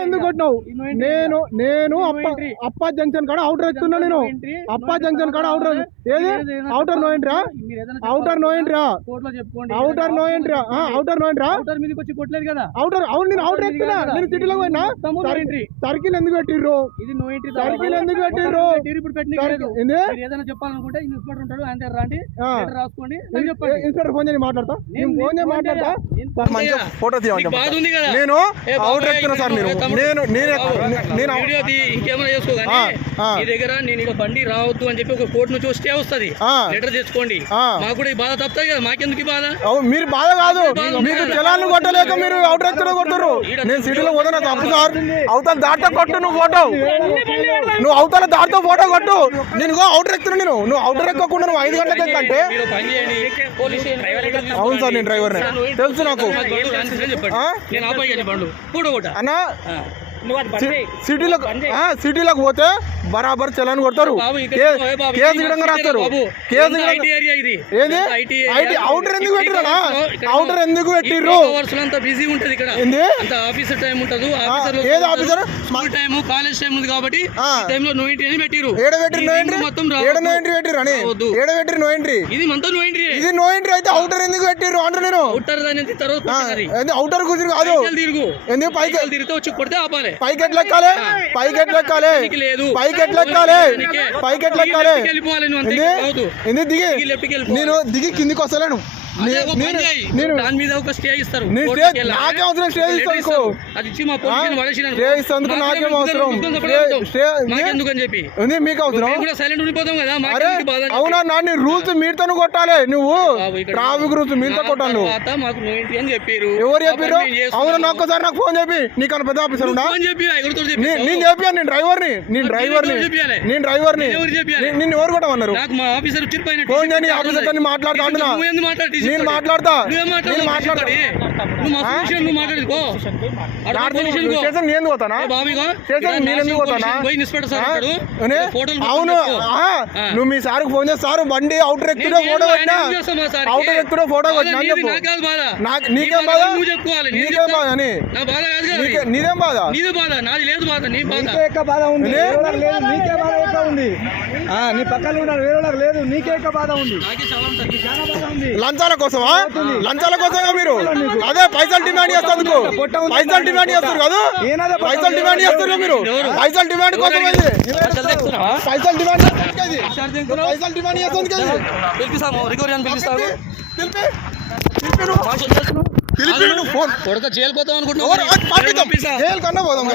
ఎందుకు కొట్టినావు? నేను నేను అప్ప అప్ప జంక్షన్ కాడ అవుటర్ ఎత్తున్నా నేను. అప్ప జంక్షన్ కాడ అవుటర్ ఏది? Outer no entry outer no చెప్పుకోండి. Outer no entry outer no outer మీదకి వచ్చి కొట్టలేదు కదా? అవుటర్ అవును నేను అవుటర్ ఎత్తున్నా. నేను సిటీలో పోయినా. సర్కిల్ ఎందుకు పెట్టిర్రు ఇది నో ఎంట్రీ సర్కిల్ ఎందుకు పెట్టిర్రు చెప్పాలనుకుంటే ఇన్స్పెక్టర్ ఉంటాడు ఆయన దగ్గర రండి. ఆ. లెటర్ రాసుకోండి నాకు చెప్పండి. ఇన్స్పెక్టర్ ఫోన్ చేసి మాట్లాడతా? ఫోన్ చేసి మాట్లాడతా? ఫోటో కదా? నేను అవుటర్ ఎత్తున్నా సార్ మీరు? నేను నేను నేను ఇంకేమైనా చేసుకో నీ దగ్గర నేను ఇక్కడ బండి రావద్దు అని చెప్పి ఒక కోర్టు నుంచి వస్తే వస్తది. ఆ. లెటర్ తెచ్చుకోండి. ఆ. మాకు కూడా ఈ బాధ తప్పుతాయి కదా మాకెందుకు ఈ బాధ? మీరు బాధ కాదు. మీకు జలాన్ని కొట్టలేక మీరు అవుటర్ ఎత్తులో కొట్టరు. నేను సిటీలో పోతే నాకు తప్పు సార్. అవతల దాటితో కొట్టు నువ్వు ఫోటో. నువ్వు అవతల దాటితో ఫోటో కొట్టు. నేను అవుటర్ ఎక్కుతున్నా నేను. నువ్వు అవుటర్ ఎక్కకుండా నువ్వు ఐదు గంటలకు ఎక్కంటే మీరు పని చేయండి. పోలీస్ స్టేషన్ అవును సార్ నేను డ్రైవర్ని. తెలుసు నాకు. అన్న సిటీలోకి సిటీలోకి పోతే బరాబర్ చలాన్ కొడతారు. కేసు రాస్తారు. కేసు ఇది. ఏది. ఐటీ అవుటర్ ఎందుకు ఇక్కడ అవుటర్ ఎందుకు పెట్టిర్రు? లో బిజీ ఉంటది ఇక్కడ. అంత ఆఫీసర్ టైం ఉంటది. ఏది officer school time college time ఉంది కాబట్టి ఆ. ఈ టైంలో నో ఎంట్రీ అని పెట్టిరు ఏడ పెట్టిరు నో ఎంట్రీ మొత్తం ఏడ. నో ఎంట్రీ పెట్టిరు అని. ఏడ పెట్టిరు నో ఎంట్రీ ఇది నో ఎంట్రీ ఇది నో ఎంట్రీ అయితే అవుటర్ ఎందుకు పెట్టిర్రు? అంటారు నేను. అవుటర్ అనేది తర్వాత అవుటర్ కాదు. ఎందుకు పైకి పైకి తిరిగితే వచ్చి కొడితే ఆపాలి. పైకి ఎట్లా ఎక్కాలి పైకి ఎట్లా ఎక్కాలి నీకు లేదు. పైకి ఎట్లా ఎక్కాలి పైకి ఎట్లా ఎక్కాలి లెఫ్ట్కి వెళ్ళిపోవాలి నువ్వు అంతే ఏంది కావద్దు ఎందుకు దిగి. నేను దిగి కిందికి వస్తలేను. అదే నే- ఒక పని నేను చేయి. నేను దాని మీద ఒక స్టే ఇస్తారు. నేను కోర్టుకి స్టే- వెళ్ళాలి. నాకేం అవసరం స్టే లెటర్ ఇస్తాను ఇస్తారు. అది ఇచ్చి మా పోలీసుని పడేసినాను. స్టే ఇస్తందుకు మాకేం నాకేం ఇద్దరు అవసరం? ముగ్గురు స్టే- సపరేట్ స్టే- మాకెందుకు అని చెప్పి? ఉంది మీకు అవసరం? మేము కూడా సైలెంట్ ఉండిపోతాం కదా అరే మాకెందుకు బాధ? అని చెప్పి. అవునా రూల్స్ మీరుతోనే కొట్టాలి. నువ్వు ట్రాఫిక్ రూల్స్ మీరుతో నా కొట్టాలి నువ్వు. తర్వాత మాకు నో ఎంట్రీ అని చెప్పారు ఎవరు చెప్పారు అవును చేస్తున్నాము. నాకు ఫోన్ చెప్పి. నీకన్నా పెద్ద ఆఫీసర్ ఉందా నేను చెప్పాను నేను డ్రైవర్ని నేను డ్రైవర్ని చెప్పాలి? నేను డ్రైవర్ని. నిన్ను ఎవరు కొట్టమన్నారు? ఫోన్ చేయని ఆఫీసర్ మాట్లాడుతా నేను? మాట్లాడతా. నేను మాట్లాడతా. నువ్వు మా. స్టేషన్ నేను పోతానా? స్టేషన్ నేను ఎందుకు పోతానా? సార్ అవును. నువ్వు మీ సార్కి ఫోన్ చేసి సార్ బండి అవుటర్ నేను ఫోటో పెట్టినా? అవుటర్ ఎక్కుతున్నా ఫోటో బాధ పెట్టినా? నాకు కాదు బాధ. నాకు బాధ అని. నీదేం. బాధ? నీదే బాధ నాది లేదు బాధ నీ బాధ. నీకే బాధ ఉంది. నీకే బాధ ఎక్కువ ఉంది. ఆ, నీ పక్కన ఉన్నారు వేరే వాళ్ళకి లేదు. నీకే బాధ ఉంది. లంచాల కోసమా? లంచాల కోసమా మీరు? అదే పైసలు డిమాండ్ చేస్తారు పైసలు డిమాండ్ చేస్తారు కదా? పైసలు డిమాండ్ చేస్తారు మీరు. పైసలు డిమాండ్ కోసం పైసలు డిమాండ్. పైసలు డిమాండ్ చేస్తుంది కదా ఇది. పిలిపిస్తాము. రికవరీ అని పిలిపిస్తాము పిలిపి. పిలిపి? పిలిపి నువ్వు ఫోన్. కొడుక జైలు పోతాం? అనుకుంటున్నావు. జైలు కన్నా పోదాం